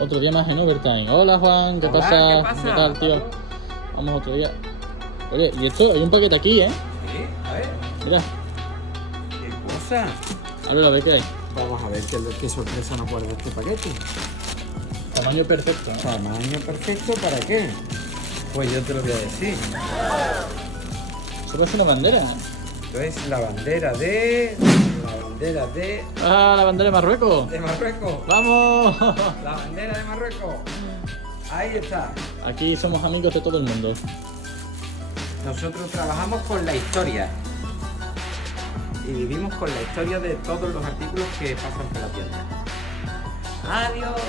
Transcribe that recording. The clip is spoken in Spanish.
Otro día más en Overtime. Hola Juan, ¿qué Hola, pasa? ¿qué pasa? ¿Qué tal, tío? Vamos otro día. Oye, y esto, hay un paquete aquí, ¿eh? Sí, a ver, Mira, qué cosa. a ver qué hay. Vamos a ver qué sorpresa nos guarda este paquete. Tamaño perfecto, ¿no? Tamaño perfecto, ¿para qué? Pues yo te lo voy a decir. Eso parece una bandera. Esto es la bandera de... ¡Ah, la bandera de Marruecos! de Marruecos. ¡Vamos! La bandera de Marruecos. Ahí está. Aquí somos amigos de todo el mundo. Nosotros trabajamos con la historia. Y vivimos con la historia de todos los artículos que pasan por la tienda. Adiós.